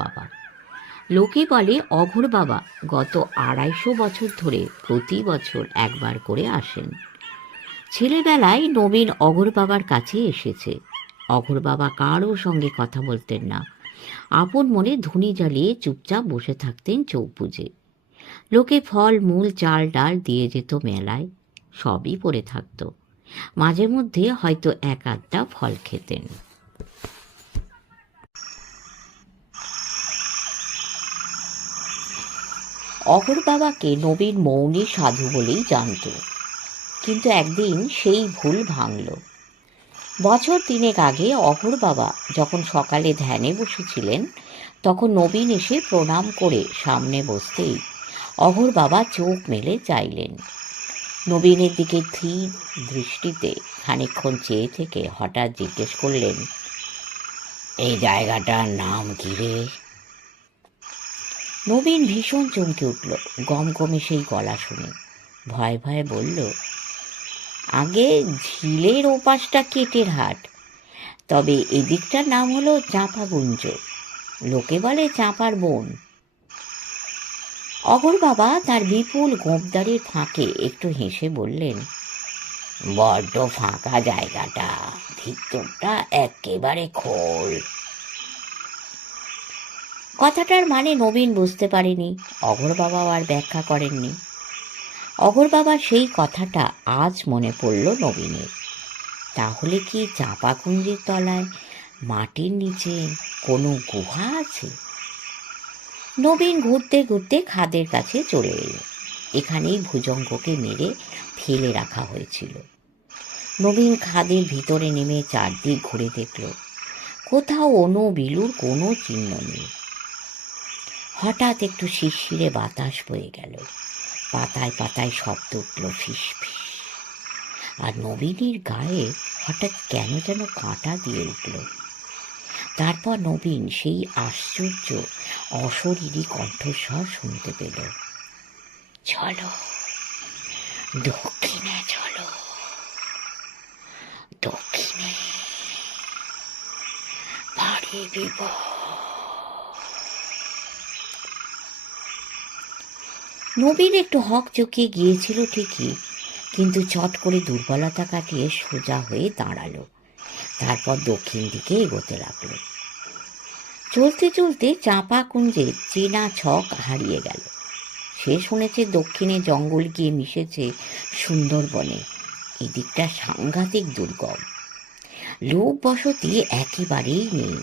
বাবা। লোকে বলে অঘোর বাবা গত 250 বছর ধরে প্রতি বছর একবার করে আসেন। ছেলেবেলায় নবীন অঘোর বাবার কাছে এসেছে। অঘোর বাবা কারো সঙ্গে কথা বলতেন না, আপন মনে ধুনি জ্বালিয়ে চুপচাপ বসে থাকতেন চোখ বুজে। লোকে ফল মূল চাল ডাল দিয়ে যেত মেলায়, সবই পড়ে থাকত। মাঝে মধ্যে হয়তো এক আধটা ফল খেতেন। অঘোর বাবাকে নবীন মৌনী সাধু বলেই জানত, কিন্তু একদিন সেই ভুল ভাঙল। বছর 3 আগে অঘোর বাবা যখন সকালে ধ্যানে বসেছিলেন, তখন নবীন এসে প্রণাম করে সামনে বসতেই অঘোর বাবা চোখ মেলে চাইলেন। নবীনের দিকে ধীর দৃষ্টিতে খানিকক্ষণ চেয়ে থেকে হঠাৎ জিজ্ঞেস করলেন, এই জায়গাটার নাম কি রে? নবীন ভীষণ চমকে উঠল গমগমে সেই গলা শুনে। ভয়ে ভয়ে বলল, আগে ঝিলের ওপাশটা কেটের হাট, তবে এদিকটার নাম হলো চাঁপাগুঞ্জ, লোকে বলে চাঁপার বোন। অঘোর বাবা তার বিপুল গোঁপদারির ফাঁকে একটু হেসে বললেন, বড্ড ফাঁকা জায়গাটা, ভিতরটা একেবারে খোল। কথাটার মানে নবীন বুঝতে পারেনি, অঘোর বাবা আর ব্যাখ্যা করেননি। অঘোর বাবা সেই কথাটা আজ মনে পড়ল নবীনের। তাহলে কি চাঁপাকুঞ্জের তলায় মাটির নিচে কোনো গুহা আছে? নবীন ঘুরতে ঘুরতে খাদের কাছে চলে এলো। এখানেই ভুজঙ্গকে মেরে ফেলে রাখা হয়েছিল। নবীন খাদের ভিতরে নেমে চারদিক ঘুরে দেখল, কোথাও অনু বিলুর কোনো চিহ্ন নেই। হঠাৎ একটু শিরশিরে বাতাস বয়ে গেল, পাতায় পাতায় শব্দ উঠল ফিস ফিস, আর নবীনের গায়ে হঠাৎ কেন যেন কাঁটা দিয়ে উঠল। তারপর নবীন সেই আশ্চর্য অশরীরী কণ্ঠস্বর শুনতে পেল, চলো দক্ষিণে, চলো দক্ষিণে, ভারী বিপদ। নবীন একটু হক চকিয়ে গিয়েছিল ঠিকই, কিন্তু চট করে দুর্বলতা কাটিয়ে সোজা হয়ে দাঁড়ালো। তারপর দক্ষিণ দিকে এগোতে লাগলো। চলতে চলতে চাঁপাকুঞ্জে চেনা ছক হারিয়ে গেল। সে শুনেছে দক্ষিণে জঙ্গল গিয়ে মিশেছে সুন্দরবনে, এদিকটা সাংঘাতিক দুর্গম, লোক বসতি একেবারেই নেই।